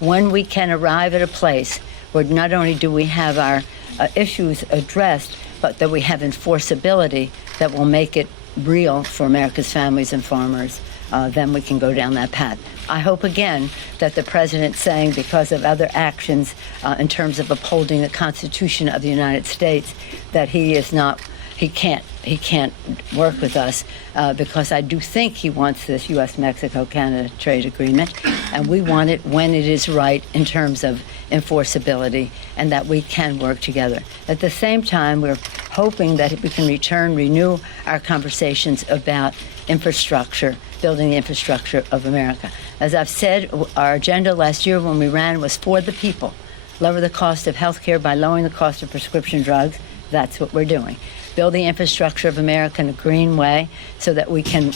when we can arrive at a place where not only do we have our issues addressed, but that we have enforceability that will make it real for America's families and farmers, then we can go down that path. I hope again that the president saying because of other actions in terms of upholding the Constitution of the United States that he can't work with us because I do think he wants this U.S.-Mexico-Canada trade agreement, and we want it when it is right in terms of enforceability and that we can work together. At the same time, we're hoping that we can renew our conversations about infrastructure, building the infrastructure of America. As I've said, our agenda last year when we ran was for the people. Lower the cost of health care by lowering the cost of prescription drugs. That's what we're doing. Build the infrastructure of America in a green way so that we can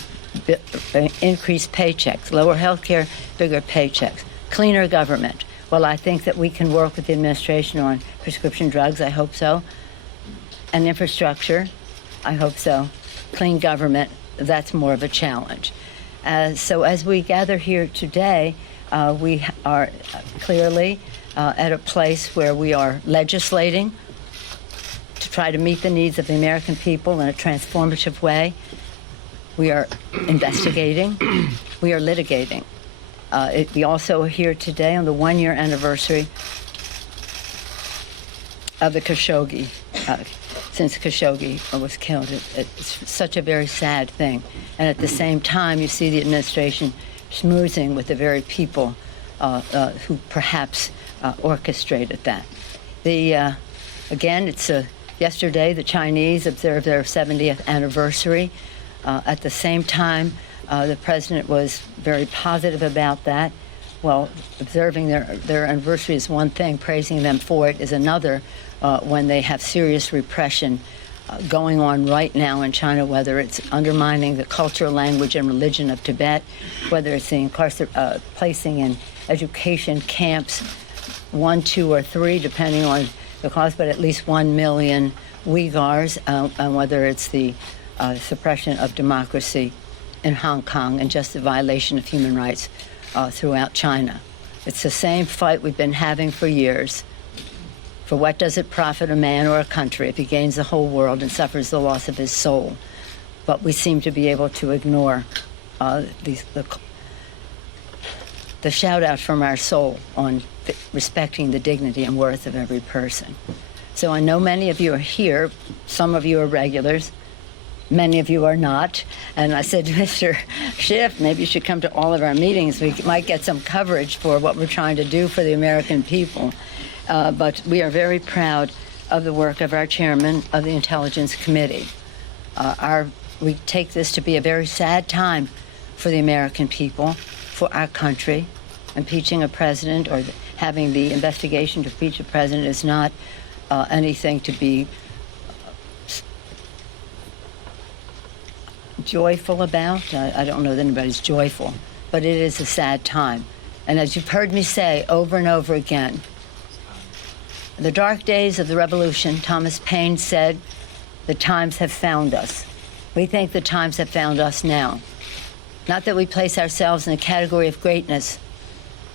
increase paychecks, lower health care, bigger paychecks, cleaner government. Well, I think that we can work with the administration on prescription drugs. I hope so. And infrastructure. I hope so. Clean government. That's more of a challenge. So as we gather here today, we are clearly at a place where we are legislating to try to meet the needs of the American people in a transformative way. We are investigating. We are litigating. We also are here today on the one-year anniversary of the Khashoggi, since Khashoggi was killed. It's such a very sad thing. And at the same time, you see the administration schmoozing with the very people who perhaps orchestrated that. Again, it's yesterday the Chinese observed their 70th anniversary. At the same time, the president was very positive about that. Well, observing their anniversary is one thing, praising them for it is another when they have serious repression going on right now in China, whether it's undermining the culture, language, and religion of Tibet, whether it's the placing in education camps, 1, 2, or 3, depending on the cause, but at least 1 million Uyghurs, and whether it's the suppression of democracy in Hong Kong and just the violation of human rights throughout China. It's the same fight we've been having for years. For what does it profit a man or a country if he gains the whole world and suffers the loss of his soul? But we seem to be able to ignore the shout-out from our soul on respecting the dignity and worth of every person. So I know many of you are here. Some of you are regulars. Many of you are not. And I said to Mr. Schiff, maybe you should come to all of our meetings. We might get some coverage for what we're trying to do for the American people. But we are very proud of the work of our chairman of the Intelligence Committee. We take this to be a very sad time for the American people, for our country. Impeaching a president or having the investigation to impeach a president is not anything to be joyful about. I don't know that anybody's joyful, but it is a sad time. And as you've heard me say over and over again, in the dark days of the revolution, Thomas Paine said, the times have found us. We think the times have found us now. Not that we place ourselves in a category of greatness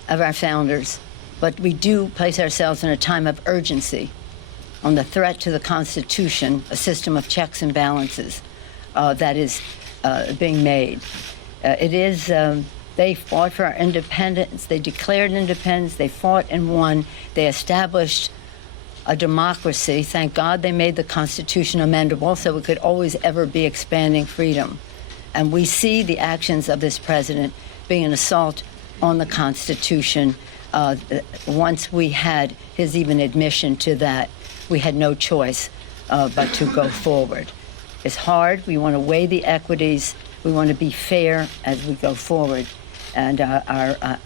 of our founders, but we do place ourselves in a time of urgency on the threat to the Constitution, a system of checks and balances that is being made. They fought for our independence. They declared independence. They fought and won. They established a democracy. Thank God they made the Constitution amendable so it could always ever be expanding freedom. And we see the actions of this president being an assault on the Constitution. Once we had his even admission to that, we had no choice but to go forward. It's hard. We want to weigh the equities. We want to be fair as we go forward. And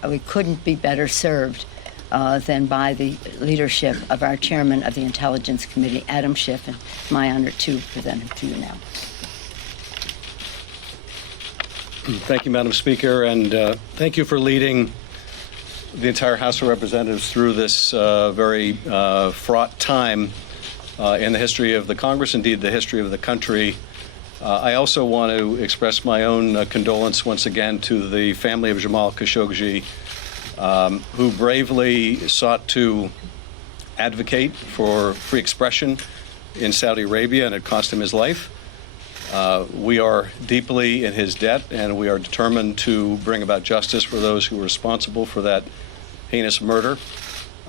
we couldn't be better served than by the leadership of our chairman of the Intelligence Committee, Adam Schiff, and my honor to present him to you now. Thank you, Madam Speaker, and thank you for leading the entire House of Representatives through this very fraught time in the history of the Congress, indeed the history of the country. I also want to express my own condolence once again to the family of Jamal Khashoggi. who bravely sought to advocate for free expression in Saudi Arabia, and it cost him his life. We are deeply in his debt, and we are determined to bring about justice for those who were responsible for that heinous murder.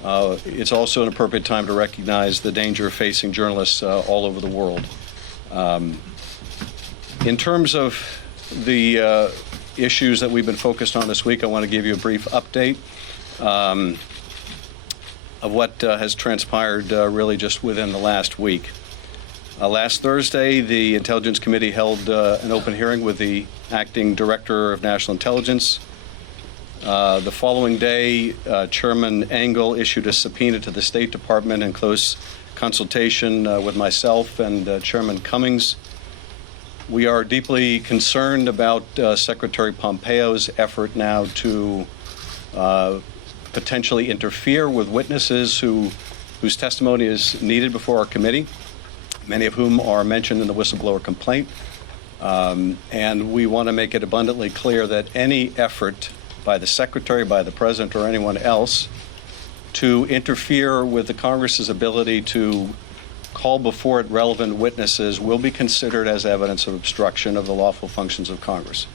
It's also an appropriate time to recognize the danger facing journalists all over the world. In terms of the issues that we've been focused on this week, I want to give you a brief update of what has transpired really just within the last week. Last Thursday, the Intelligence Committee held an open hearing with the Acting Director of National Intelligence. The following day, Chairman Engel issued a subpoena to the State Department in close consultation with myself and Chairman Cummings. We are deeply concerned about Secretary Pompeo's effort now to potentially interfere with witnesses whose testimony is needed before our committee, many of whom are mentioned in the whistleblower complaint. And we want to make it abundantly clear that any effort by the Secretary, by the President, or anyone else to interfere with the Congress's ability to call before it relevant witnesses will be considered as evidence of obstruction of the lawful functions of Congress.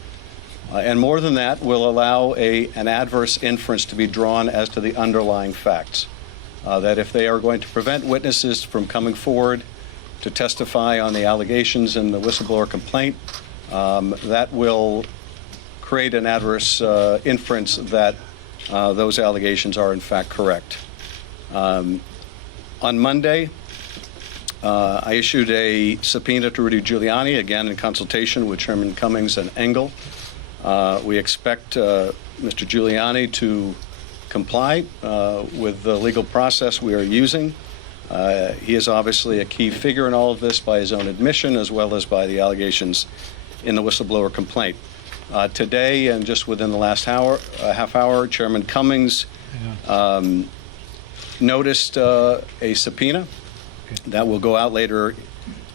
And more than that, will allow an adverse inference to be drawn as to the underlying facts. That if they are going to prevent witnesses from coming forward to testify on the allegations in the whistleblower complaint, that will create an adverse inference that those allegations are in fact correct. On Monday, I issued a subpoena to Rudy Giuliani, again in consultation with Chairman Cummings and Engel. We expect Mr. Giuliani to comply with the legal process we are using. He is obviously a key figure in all of this by his own admission, as well as by the allegations in the whistleblower complaint. Today, and just within the last half hour, Chairman Cummings noticed a subpoena that will go out later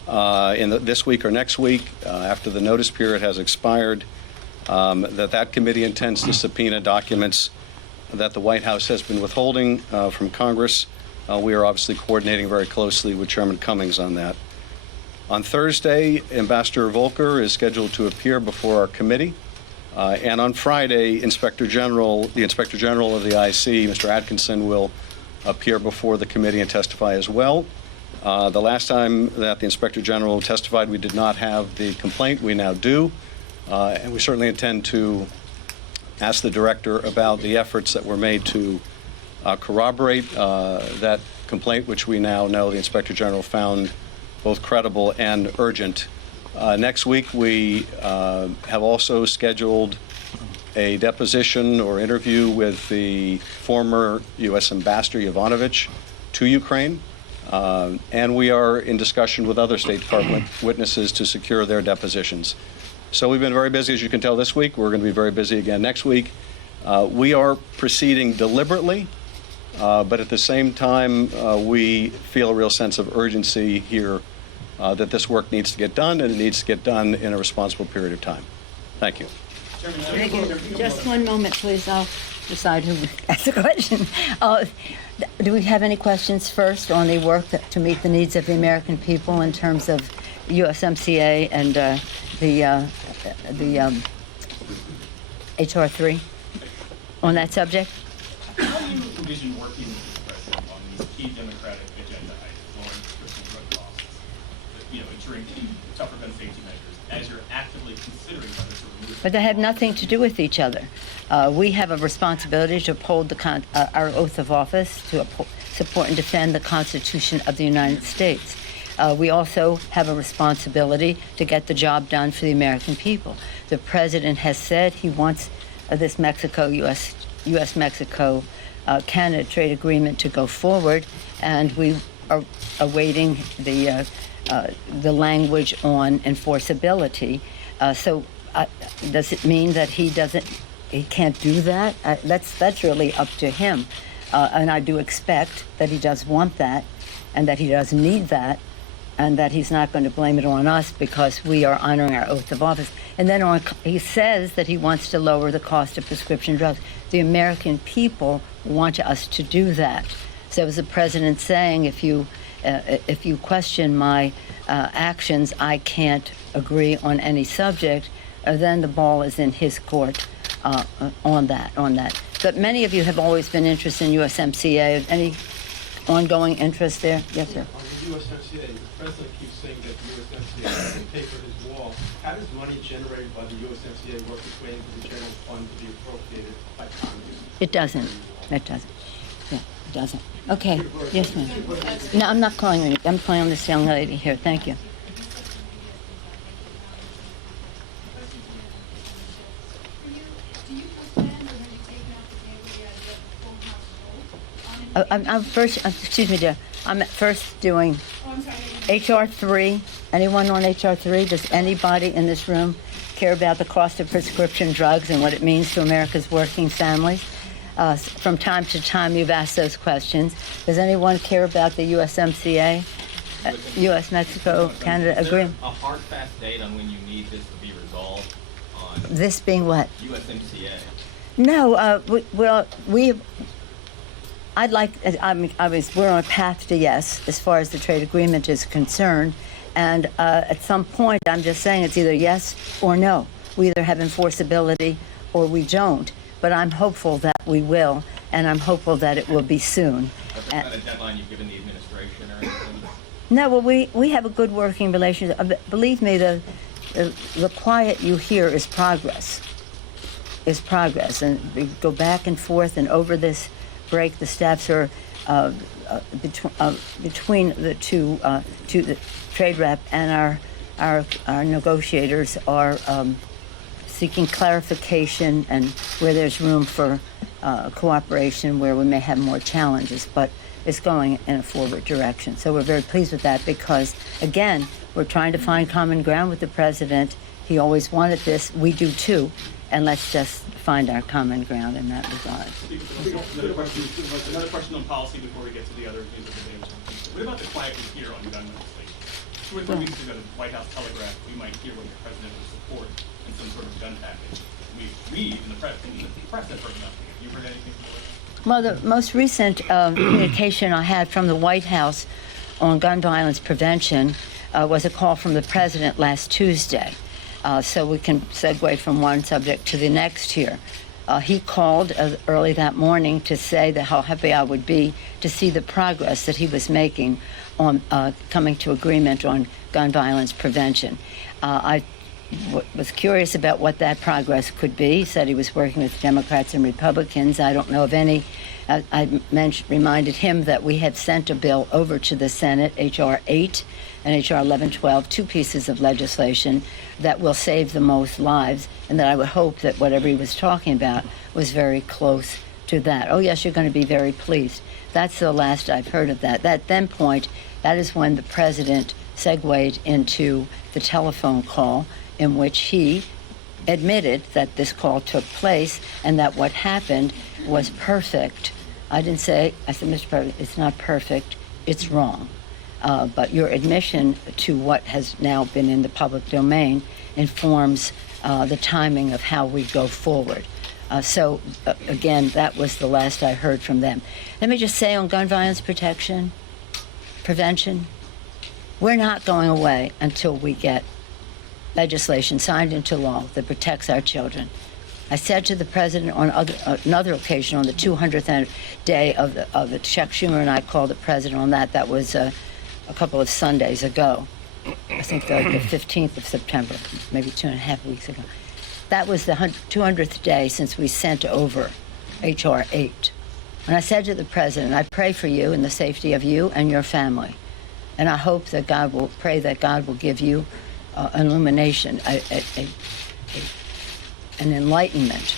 this week or next week, after the notice period has expired, that committee intends to subpoena documents that the White House has been withholding from Congress. We are obviously coordinating very closely with Chairman Cummings on that. On Thursday, Ambassador Volker is scheduled to appear before our committee. And on Friday, the Inspector General of the IC, Mr. Atkinson, will appear before the committee and testify as well. The last time that the Inspector General testified, we did not have the complaint. We now do. And we certainly intend to ask the Director about the efforts that were made to corroborate that complaint, which we now know the Inspector General found both credible and urgent. Next week, we have also scheduled a deposition or interview with the former U.S. Ambassador Yovanovitch to Ukraine, and we are in discussion with other State Department witnesses to secure their depositions. So we've been very busy, as you can tell, this week. We're going to be very busy again next week. We are proceeding deliberately, but at the same time, we feel a real sense of urgency here that this work needs to get done, and it needs to get done in a responsible period of time. Thank you. Thank you. Just one moment, please. I'll decide who asks the question. Do we have any questions first on the work to meet the needs of the American people in terms of USMCA and the HR 3 on that subject? How do you envision working with the president on these key democratic agenda items, lowering prescription drug costs, ensuring tougher gun safety measures, as you're actively considering whether to remove? But they have nothing to do with each other. We have a responsibility to uphold our oath of office, to support and defend the Constitution of the United States. We also have a responsibility to get the job done for the American people. The president has said he wants this U.S.-Mexico Canada trade agreement to go forward, and we are awaiting the language on enforceability. So does it mean that he can't do that? That's really up to him. And I do expect that he does want that and that he does need that. and that he's not going to blame it on us because we are honoring our oath of office. And then he says that he wants to lower the cost of prescription drugs. The American people want us to do that. So as the president saying, if you question my actions, I can't agree on any subject, then the ball is in his court on that. But many of you have always been interested in USMCA. Any ongoing interest there? Yes, sir. On the USMCA, the president keeps saying that the USMCA will pay for his wall. How does money generated by the USMCA work its way into the general fund to be appropriated by Congress? It doesn't. It doesn't. Yeah, it doesn't. Okay. Yes, ma'am. No, I'm not calling you. I'm calling on this young lady here. Thank you. I'm first, excuse me, dear. I'm first doing HR 3. Anyone on HR 3? Does anybody in this room care about the cost of prescription drugs and what it means to America's working families? From time to time, you've asked those questions. Does anyone care about the USMCA? U.S., Mexico, Canada agreement? A hard, fast date on when you need this to be resolved on This being what? USMCA? No, I'd like, we're on a path to yes, as far as the trade agreement is concerned. And at some point, I'm just saying it's either yes or no. We either have enforceability or we don't. But I'm hopeful that we will, and I'm hopeful that it will be soon. Is there not a deadline you've given the administration or anything? No, well, we have a good working relationship. Believe me, the quiet you hear is progress. And we go back and forth, and over this break, the staffs are between the two, the trade rep and our negotiators are seeking clarification and where there's room for cooperation, where we may have more challenges, but it's going in a forward direction. So we're very pleased with that because, again, we're trying to find common ground with the president. He always wanted this. We do too. And let's just find our common ground in that regard. Another question on policy before we get to the other things of the day. What about the quiet we hear on gun legislation? 2 or 3 weeks ago, the White House telegraphed we might hear what the president would support in some sort of gun package. We in the press have heard nothing. Have you heard anything from the White House? Well, the most recent communication I had from the White House on gun violence prevention was a call from the president last Tuesday. So we can segue from one subject to the next here. He called early that morning to say that how happy I would be to see the progress that he was making on coming to agreement on gun violence prevention. I was curious about what that progress could be. He said he was working with Democrats and Republicans. I don't know of any. I reminded him that we had sent a bill over to the Senate, H.R. 8 and H.R. 1112, 2 pieces of legislation that will save the most lives, and that I would hope that whatever he was talking about was very close to that. Oh, yes, you're going to be very pleased. That's the last I've heard of that. That then point, that is when the president segued into the telephone call in which he admitted that this call took place and that what happened was perfect. I said, Mr. President, it's not perfect, it's wrong. But your admission to what has now been in the public domain informs the timing of how we go forward. So, again, that was the last I heard from them. Let me just say on gun violence prevention, we're not going away until we get legislation signed into law that protects our children. I said to the president on another occasion, on the 200th day of the Chuck Schumer and I called the president on that. That was a couple of Sundays ago. I think the 15th of September, maybe 2.5 weeks ago. That was the 200th day since we sent over H.R. 8. And I said to the president, I pray for you and the safety of you and your family. And I hope that pray that God will give you an illumination, an enlightenment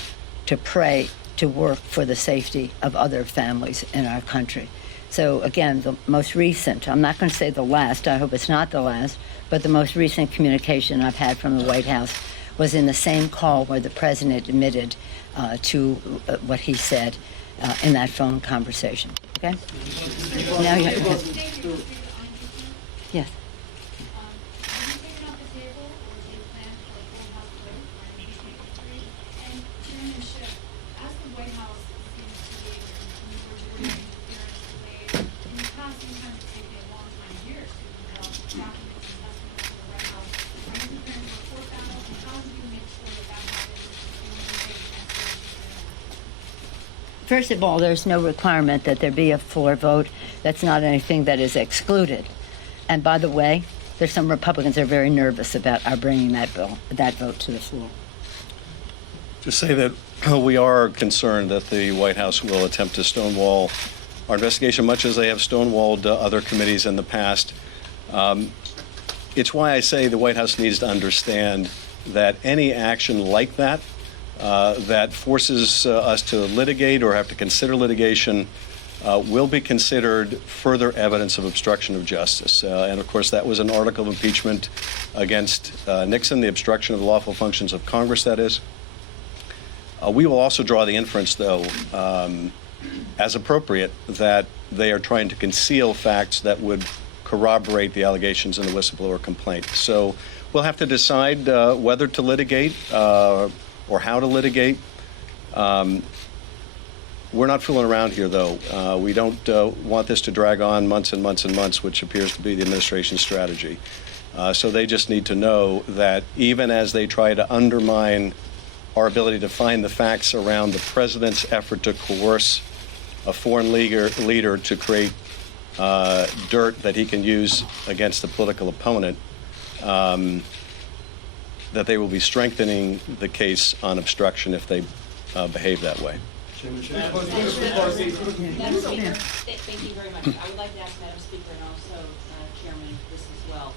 to pray, to work for the safety of other families in our country. So again, the most recent, I'm not going to say the last, I hope it's not the last, but the most recent communication I've had from the White House was in the same call where the president admitted to what he said in that phone conversation. Okay? Now you yes. First of all, there's no requirement that there be a floor vote. That's not anything that is excluded. And by the way, there's some Republicans that are very nervous about our bringing that vote to the floor. To say that we are concerned that the White House will attempt to stonewall our investigation, much as they have stonewalled other committees in the past. It's why I say the White House needs to understand that any action like that, that forces us to litigate or have to consider litigation, will be considered further evidence of obstruction of justice. And of course, that was an article of impeachment against Nixon, the obstruction of the lawful functions of Congress, that is. We will also draw the inference, though, as appropriate, that they are trying to conceal facts that would corroborate the allegations in the whistleblower complaint. So we'll have to decide whether to litigate or how to litigate. We're not fooling around here, though. We don't want this to drag on months and months and months, which appears to be the administration's strategy. So they just need to know that even as they try to undermine our ability to find the facts around the president's effort to coerce a foreign leader to create dirt that he can use against a political opponent, that they will be strengthening the case on obstruction if they behave that way. Madam Speaker, thank you very much. I would like to ask Madam Speaker and also Chairman this as well.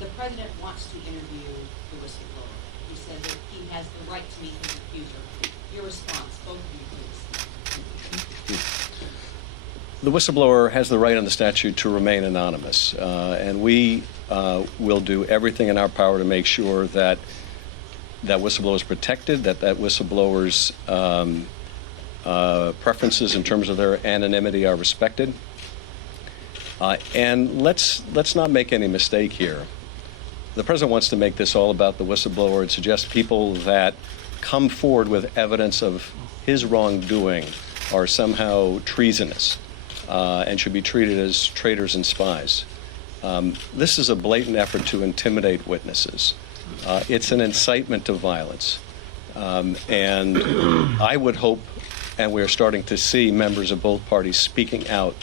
The President wants to interview the whistleblower. He said that he has the right to meet his accuser. Your response, both of you, please. The whistleblower has the right on the statute to remain anonymous, and we will do everything in our power to make sure that that whistleblower is protected, that whistleblower's preferences in terms of their anonymity are respected. And let's not make any mistake here. The president wants to make this all about the whistleblower and suggest people that come forward with evidence of his wrongdoing are somehow treasonous and should be treated as traitors and spies. This is a blatant effort to intimidate witnesses. It's an incitement to violence. And I would hope, and we're starting to see members of both parties speaking out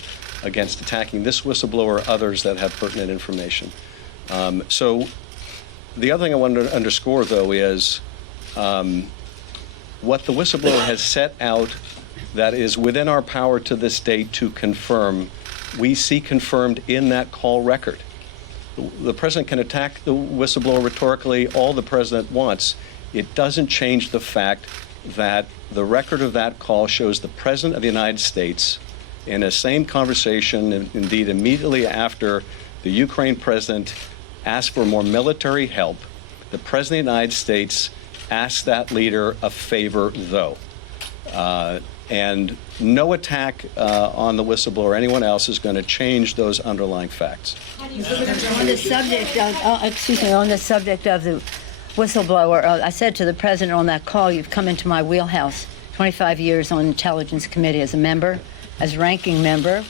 against attacking this whistleblower or others that have pertinent information. So the other thing I wanted to underscore, though, is what the whistleblower has set out that is within our power to this date to confirm, we see confirmed in that call record. The president can attack the whistleblower rhetorically all the president wants. It doesn't change the fact that the record of that call shows the President of the United States in a same conversation, indeed immediately after the Ukraine president asked for more military help, the President of the United States asked that leader a favor, though. And no attack on the whistleblower or anyone else is going to change those underlying facts. On the subject of the whistleblower, I said to the president on that call, you've come into my wheelhouse. 25 years on Intelligence Committee as a member, as ranking member,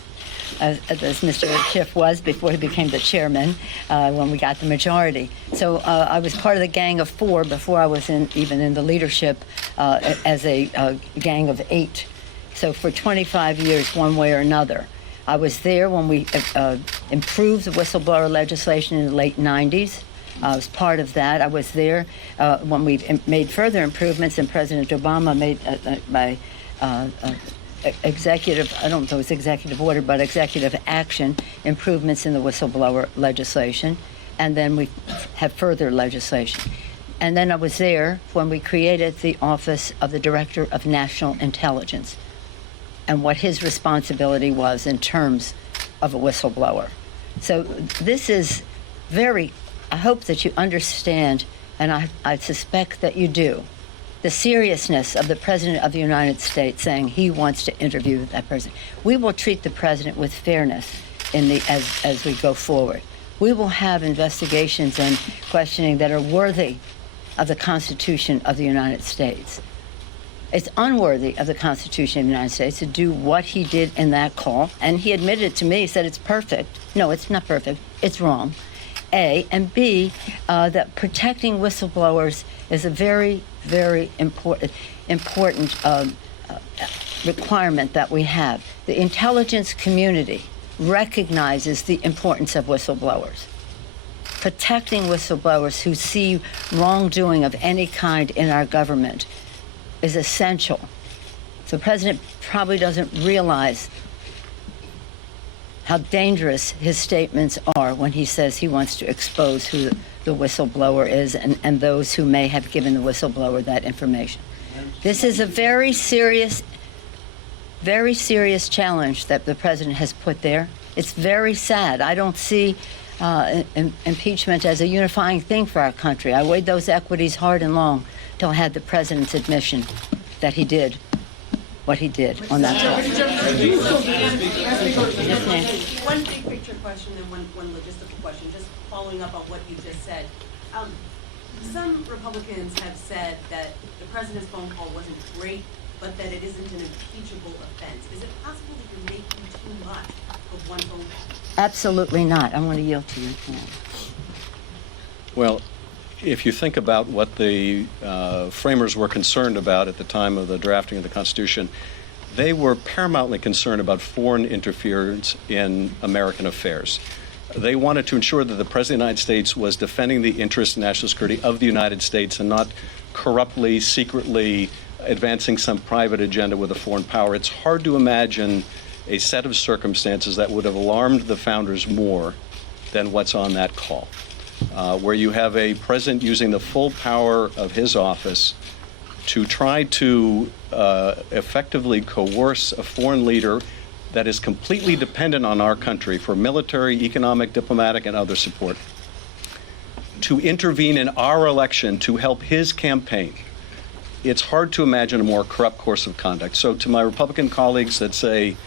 as Mr. Schiff was before he became the chairman when we got the majority. So I was part of the Gang of Four before I was even in the leadership as a Gang of Eight. So for 25 years, one way or another. I was there when we improved the whistleblower legislation in the late 90s. I was part of that. I was there when we made further improvements, and President Obama made by executive, I don't know if it was executive order, but executive action improvements in the whistleblower legislation. And then we have further legislation. And then I was there when we created the Office of the Director of National Intelligence and what his responsibility was in terms of a whistleblower. So this is very, I hope that you understand, and I suspect that you do, the seriousness of the President of the United States saying he wants to interview that person. We will treat the President with fairness as we go forward. We will have investigations and questioning that are worthy of the Constitution of the United States. It's unworthy of the Constitution of the United States to do what he did in that call, and he admitted it to me. He said it's perfect. No, it's not perfect. It's wrong. A, and B, that protecting whistleblowers is a very, very important requirement that we have. The intelligence community recognizes the importance of whistleblowers. Protecting whistleblowers who see wrongdoing of any kind in our government is essential. The president probably doesn't realize how dangerous his statements are when he says he wants to expose who the whistleblower is and those who may have given the whistleblower that information. This is a very serious challenge that the president has put there. It's very sad. I don't see impeachment as a unifying thing for our country. I weighed those equities hard and long till I had the president's admission that he did what he did on that call. One big picture question and one logistical question, just following up on what you just said. Some Republicans have said that the president's phone call wasn't great, but that it isn't an impeachable offense. Is it possible that you're making too much of one phone call? Absolutely not. I want to yield to you. Well, if you think about what the framers were concerned about at the time of the drafting of the Constitution, they were paramountly concerned about foreign interference in American affairs. They wanted to ensure that the President of the United States was defending the interests and national security of the United States and not corruptly, secretly advancing some private agenda with a foreign power. It's hard to imagine a set of circumstances that would have alarmed the founders more than what's on that call, where you have a president using the full power of his office to try to effectively coerce a foreign leader that is completely dependent on our country for military, economic, diplomatic, and other support, to intervene in our election to help his campaign. It's hard to imagine a more corrupt course of conduct. So to my Republican colleagues that say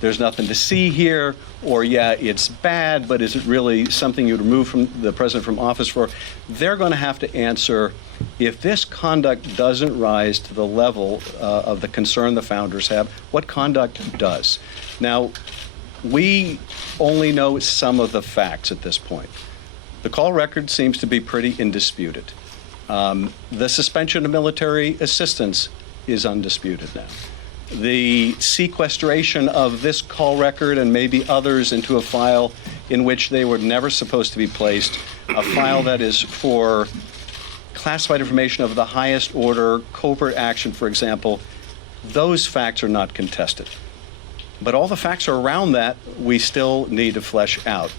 there's nothing to see here, or yeah, it's bad, but is it really something you'd remove from the president from office for? They're going to have to answer, if this conduct doesn't rise to the level of the concern the founders have, what conduct does? Now, we only know some of the facts at this point. The call record seems to be pretty indisputed. The suspension of military assistance is undisputed now. The sequestration of this call record and maybe others into a file in which they were never supposed to be placed, a file that is for classified information of the highest order, covert action, for example, those facts are not contested. But all the facts are around that we still need to flesh out.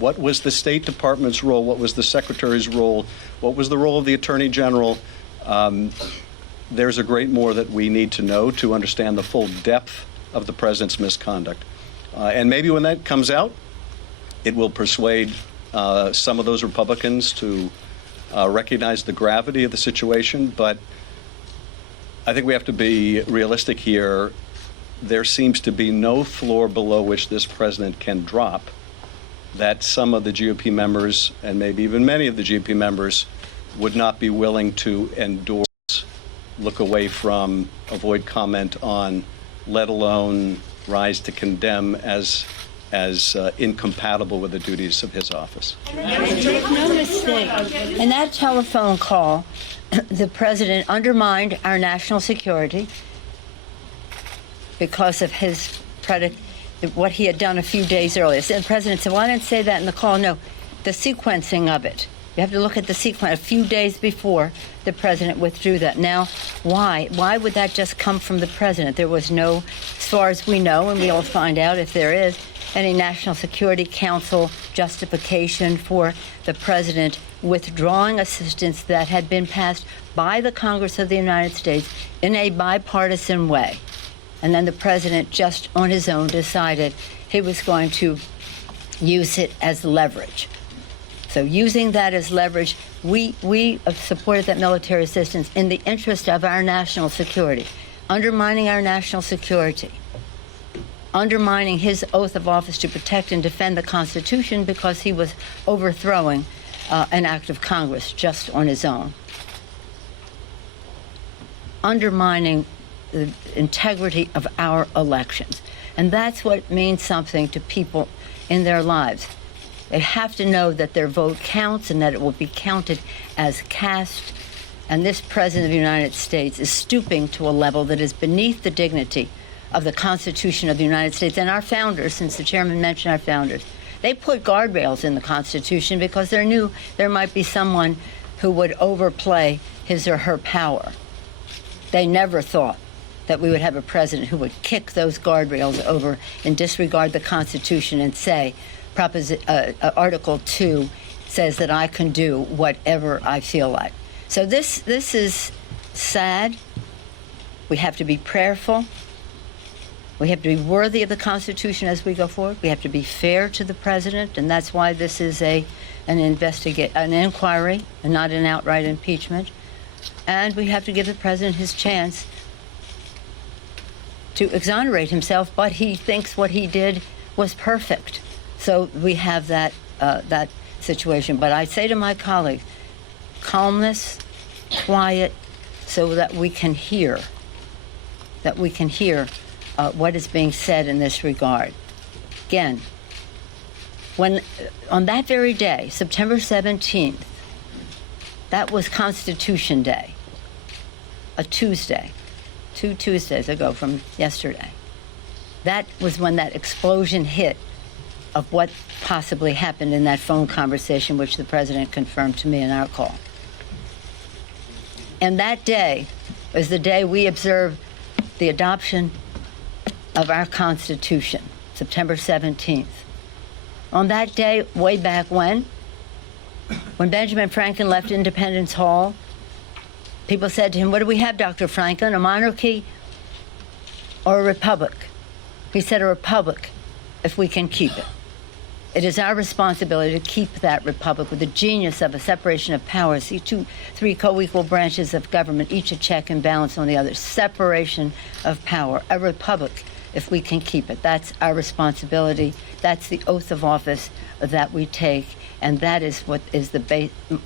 What was the State Department's role? What was the Secretary's role? What was the role of the Attorney General? There's a great more that we need to know to understand the full depth of the president's misconduct. And maybe when that comes out, it will persuade some of those Republicans to recognize the gravity of the situation. But I think we have to be realistic here. There seems to be no floor below which this president can drop that some of the GOP members, and maybe even many of the GOP members, would not be willing to endorse, look away from, avoid comment on, let alone rise to condemn as incompatible with the duties of his office. Make no mistake, in that telephone call, the president undermined our national security because of his what he had done a few days earlier. So the president said, well, I didn't say that in the call. No, the sequencing of it. You have to look at the sequence. A few days before, the president withdrew that. Now, why? Why would that just come from the president? There was no, as far as we know, and we'll find out if there is, any National Security Council justification for the president withdrawing assistance that had been passed by the Congress of the United States in a bipartisan way. And then the president, just on his own, decided he was going to use it as leverage. So using that as leverage, we have supported that military assistance in the interest of our national security, undermining our national security, undermining his oath of office to protect and defend the Constitution because he was overthrowing an act of Congress just on his own, undermining the integrity of our elections. And that's what means something to people in their lives. They have to know that their vote counts and that it will be counted as cast. And this president of the United States is stooping to a level that is beneath the dignity of the Constitution of the United States. And our founders, since the chairman mentioned our founders, they put guardrails in the Constitution because they knew there might be someone who would overplay his or her power. They never thought that we would have a president who would kick those guardrails over and disregard the Constitution and say, Article 2 says that I can do whatever I feel like. So this is sad. We have to be prayerful. We have to be worthy of the Constitution as we go forward. We have to be fair to the president, and that's why this is an inquiry and not an outright impeachment. And we have to give the president his chance to exonerate himself, but he thinks what he did was perfect. So we have that situation. But I say to my colleagues, calmness, quiet, so that we can hear what is being said in this regard. Again, when on that very day, September 17th, that was Constitution Day, a Tuesday, 2 Tuesdays ago from yesterday. That was when that explosion hit of what possibly happened in that phone conversation, which the president confirmed to me in our call. And that day was the day we observed the adoption of our Constitution, September 17th. On that day, way back when Benjamin Franklin left Independence Hall, people said to him, "What do we have, Dr. Franklin, a monarchy or a republic?" He said, "A republic, if we can keep it." It is our responsibility to keep that republic with the genius of a separation of powers, three co-equal branches of government, each a check and balance on the other. Separation of power, a republic, if we can keep it. That's our responsibility. That's the oath of office that we take, and that is what is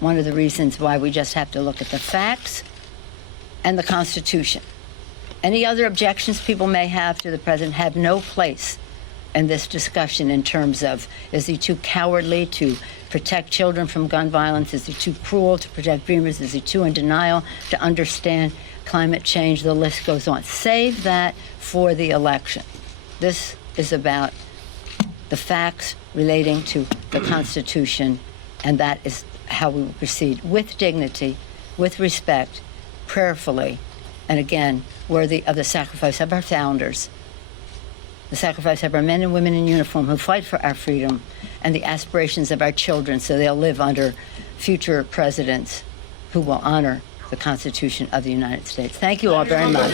one of the reasons why we just have to look at the facts and the Constitution. Any other objections people may have to the president have no place in this discussion in terms of, is he too cowardly to protect children from gun violence? Is he too cruel to protect dreamers? Is he too in denial to understand climate change? The list goes on. Save that for the election. This is about the facts relating to the Constitution, and that is how we will proceed with dignity, with respect, prayerfully, and again, worthy of the sacrifice of our founders, the sacrifice of our men and women in uniform who fight for our freedom, and the aspirations of our children so they'll live under future presidents who will honor the Constitution of the United States. Thank you all very much.